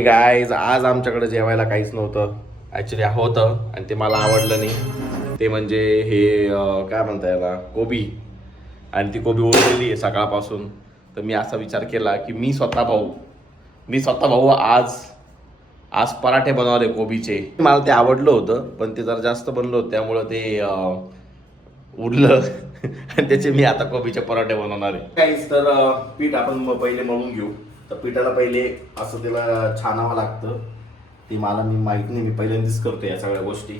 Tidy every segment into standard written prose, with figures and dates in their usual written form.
Guys आज आमच्याकडे जेवायला काहीच नव्हतं. ॲक्च्युली होतं आणि ते मला आवडलं नाही. ते म्हणजे हे काय म्हणता याला कोबी, आणि ती कोबी उरलेली आहे सकाळपासून. तर मी असा विचार केला की मी स्वतः भाऊ आज पराठे बनवले कोबीचे. मला ते आवडलं होतं पण ते जरा जास्त बनलं होतं त्यामुळं ते उरलं आणि त्याचे मी आता कोबीचे पराठे बनवणार आहे. काहीच तर पीठ आपण पहिले मळून घेऊ. तर पिठाला पहिले असं त्याला छानावं लागतं. ते मला माहीत नाही, मी पहिल्यांदाच करतो या सगळ्या गोष्टी.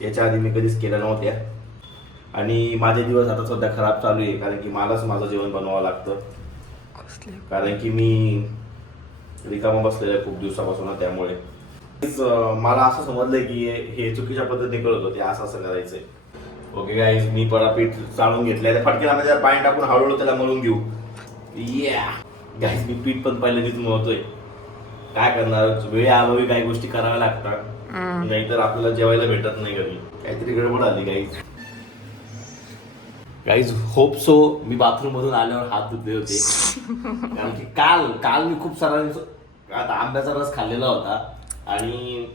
याच्या आधी मी कधीच केल्या नव्हत्या आणि माझे दिवस आता सध्या खराब चालू आहे कारण की मलाच माझं जेवण बनवावं लागतं. कारण की मी रिकामा बसलेला आहे खूप दिवसापासून. त्यामुळे मला असं समजलंय की हे चुकीच्या पद्धतीने करत होते, असं करायचंय. ओके गाईज, मी पीठ चाळून घेतलंय. फटक्याला त्याला पाणी टाकून हळूहळू त्याला मळून घेऊ. गाईज मी पीठ पण पहिल्यांदाच मळतोय. काय करणार, वेळेअभावी काही गोष्टी कराव्या लागतात, नाहीतर आपल्याला जेवायला भेटत नाही घरी. काहीतरी गडबड आली गाईज होप सो. मी बाथरूम मधून आल्यावर हात धुतले होते कारण की काल मी खूप सारा आता आंब्याचा रस खाल्लेला होता. आणि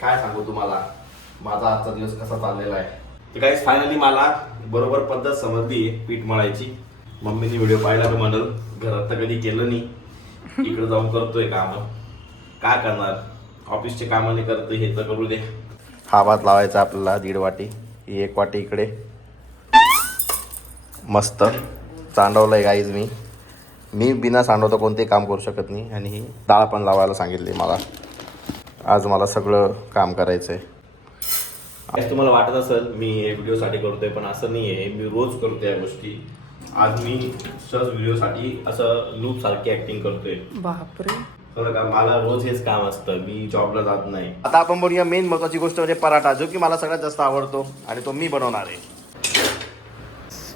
काय सांगू तुम्हाला माझा आजचा दिवस कसा चाललेला आहे. तर गाईज फायनली मला बरोबर पद्धत समजली पीठ मळायची. मम्मीने व्हिडिओ पाहिला तर म्हणल, घरात तर कधी केलं नाही, इकडे जाऊन करतोय काम. काय करणार, ऑफिसचे कामाने करतोय, हे तर करू दे. हा भात लावायचा आपल्याला 1.5 वाटी, 1 वाटी इकडे. मस्त सांडवलंय गाईज. मी बिना सांडवता कोणतेही काम करू शकत नाही. आणि ही डाळ पण लावायला सांगितली मला. आज मला सगळं काम करायचंय. आज तुम्हाला वाटत असेल मी हे व्हिडिओसाठी करतोय, पण असं नाही आहे. मी रोज करतोय या गोष्टी. आज मी सहज व्हिडिओसाठी असं लूप सारखी ऍक्टिंग करतोय. बापरे, का मला रोज हेच काम असतं, मी जॉबला जात नाही. आता आपण बनवूया मेन महत्वाची गोष्ट म्हणजे पराठा, जो की मला सगळ्यात जास्त आवडतो आणि तो मी बनवणार आहे.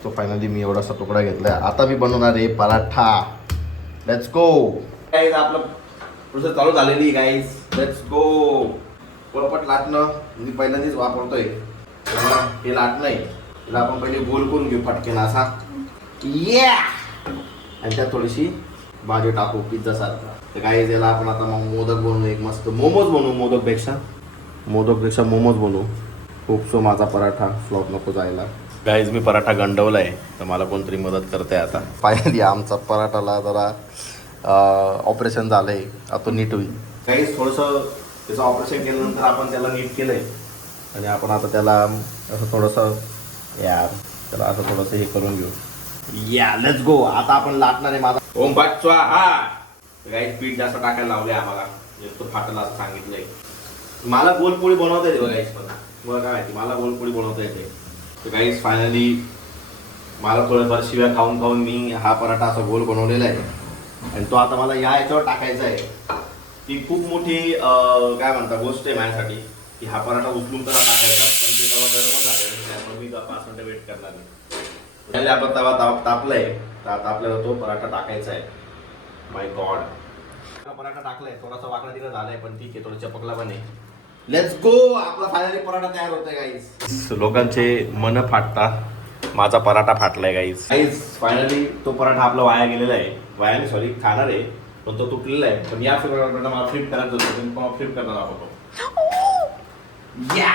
तो फायनली मी एवढासा तुकडा घेतलाय. आता मी बनवणार आहे पराठा. Let's go guys. आपलं प्रोसेस चालू झालेली गाईज. Let's go. पोळपट लाटणं मी पहिल्यांदाच वापरतोय. हे लाटणं आहे, त्याला आपण पहिले गोल करून घेऊ फटकेनं असा. आणि त्यात थोडीशी भाजी टाकू पिझ्झा सारखा. तर गाईज याला आपण आता मोदक बनवू. एक मस्त मोमोज बनवू. मोदकपेक्षा मोमोज बनवू. खूप सो माझा पराठा फ्लॉप नको जायला. गाईज मी पराठा गंडवलाय, तर मला कोणतरी मदत करते आता. फायनली आमचा पराठाला जरा ऑपरेशन झालंय, आता नीट होईल. गाईज थोडंसं त्याचं ऑपरेशन केल्यानंतर आपण त्याला नीट केलंय आणि आपण आता त्याला असं थोडंसं त्याला असं थोडंसं हे करून घेऊ. Let's go. आता आपण लाटणार आहे माझा ओम भट स्वाहा. गाईज पीठ जास्त टाकायला लावले आम्हाला, तो फाटला असं सांगितलंय. मला गोलपोळी बनवता येते गाईज, पण मला काय माहिती, मला गोलपोळी बनवता येते. तर गाईज फायनली मला थोडंफार शिव्या खाऊन मी हा पराठा असा गोल बनवलेला आहे आणि तो आता मला याच्यावर टाकायचा आहे. ती खूप मोठी काय म्हणता गोष्ट आहे माझ्यासाठी की हा पराठा उचलून त्याला टाकायचा, पण ते तवा गरमच झालेलं, त्यामुळे मी 5 मिनिटं वेट करणार नाही. आपण तवा तापलाय, तर आता आपल्याला तो पराठा टाकायचा आहे. माय गॉड, पराठा टाकलाय, थोडासा वाकडा तिकडे झालाय, पण ठीक आहे, थोडं चपकला पण आहे. Let's go. आपला फायनली पराठा तयार होतोय गाईज. लोकांचे मन फाटतात, माझा पराठा फाटलाय गाईज. फायनली तो पराठा आपला वाया गेलेला आहे. वाया नाही, सॉरी, खाणार आहे, पण तो तुटलेला आहे. पण या पराठा मला फ्लिप करायचं होतं, पण फ्लिप करणार आहोत. या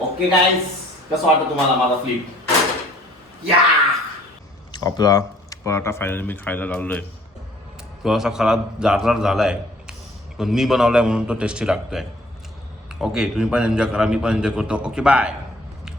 ओके गाईज, कसं वाटतं तुम्हाला माझा फ्लिप? या आपला पराठा फायनली मी खायला लागलोय. थोडासा खराब जाडजाड झालाय, पण मी बनवलाय म्हणून तो टेस्टी लागतोय. ओके, तुम्ही पण एन्जॉय करा, मी पण एन्जॉय करतो. Okay bye.